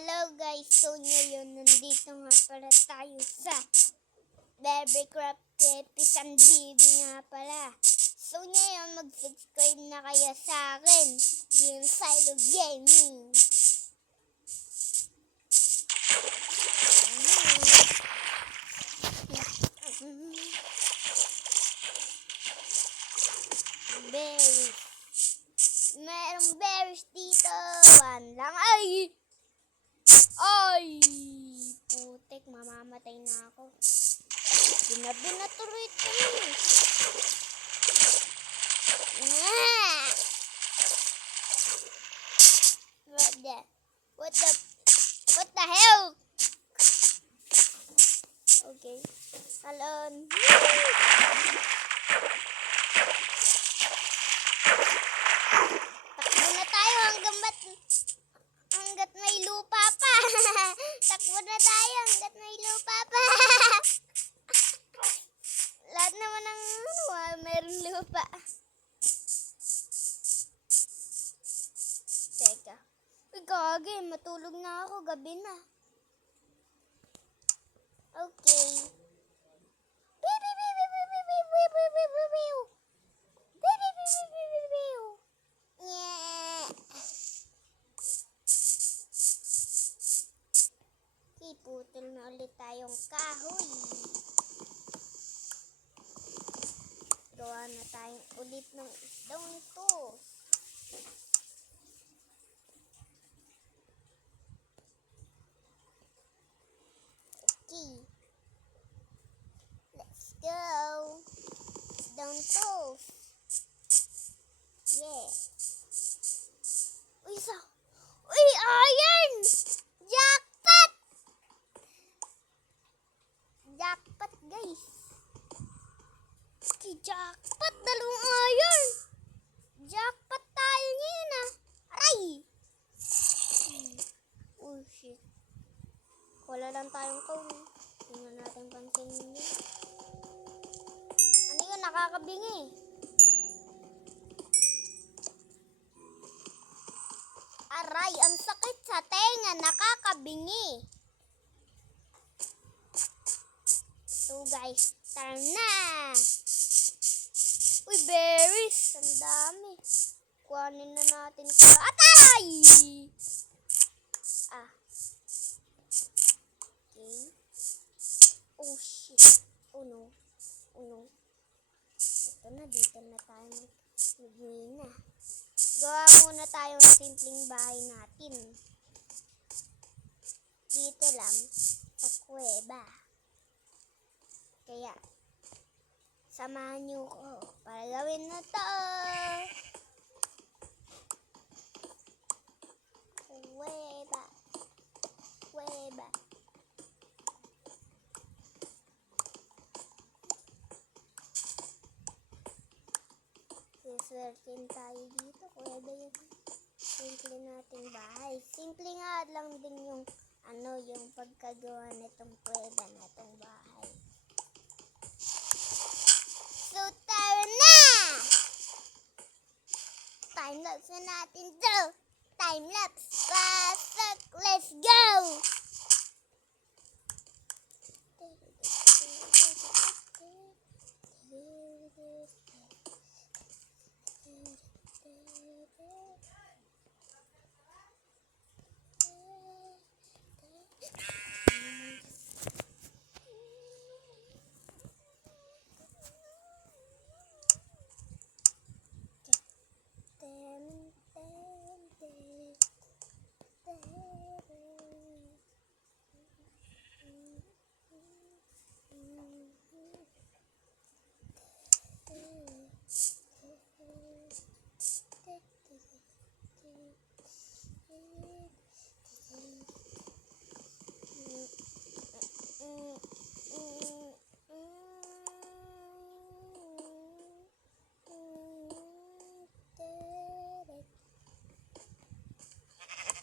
Hello guys, so ngayon nandito nga pala tayo sa Bearcraft Episode BB nga pala. So ngayon mag-subscribe na kayo sa akin, yung Silo Gaming. Berries. Merong berries dito. One lang. Ay! Putek, mamamatay na ako. Binabi na tuloy ito. What the hell? Okay. Talon. Takbo na tayo hanggat may lupa pa. Takbo na tayo hanggat may lupa pa. Lahat naman ng meron lupa. Teka. Uy, gagi. Matulog na ako. Gabi na. Okay. Putol na ulit tayong kahoy. Gawa na tayong ulit ng isdang ito. Okay. Let's go. Isdang toast. Yeah. Uy, iron! Jackpot! Jackpot, guys. Okay, jackpot. Dalawang iron. Jackpot tayo ngayon, ah. Aray! Oh, shit. Wala lang tayong phone. Tingnan natin pansinin yun. Ano yun? Nakakabingi. Aray, ang sakit sa tenga. Nakakabingi. So guys, time na. Uy, berries. Ang dami. Kuhanin na natin ito. Atay! Okay. Oh shit. Oh no. Ito na, dito na tayo mag-mina. Gawa muna tayong simpleng bahay natin. Dito lang sa kuweba. Kaya, samahan niyo ko para gawin na to. Kuweba. Searchin tayo dito. Kuweba yung simple nating bahay. Simple nga lang din yung yung pagkagawa nitong kuweba natong bahay. So, tara na! Time-lapse na natin to. Time-lapse. Pasok. Let's go!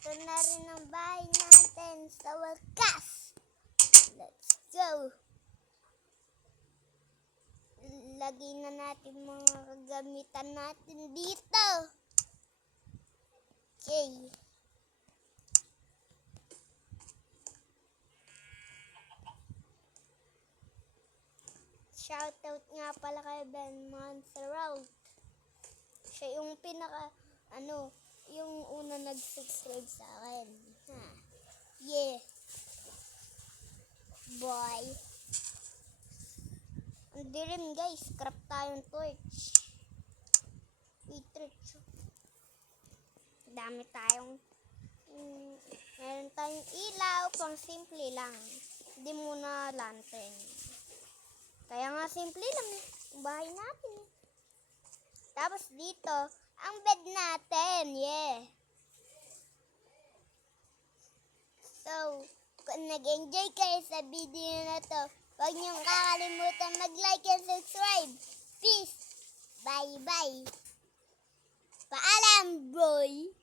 Ito na rin ang bahay natin sa wakas. Let's go. Lagay na natin mga kagamitan natin dito. Okay. Shoutout nga pala kay Ben Montserrat. Siya yung yung una nag-subscribe sa akin. Ha. Yeah. Boy. Ang dilim guys, craft tayong torch. Torch. Dami tayong meron tayong ilaw, pang simple lang. Hindi muna lantern. Kaya nga simple lang eh. Ang bahay natin eh. Tapos dito, ang bed natin. Yeah. So, kung nag-enjoy kayo sa video na to, huwag niyong kakalimutan mag-like and subscribe. Peace. Bye-bye. Paalam, boy.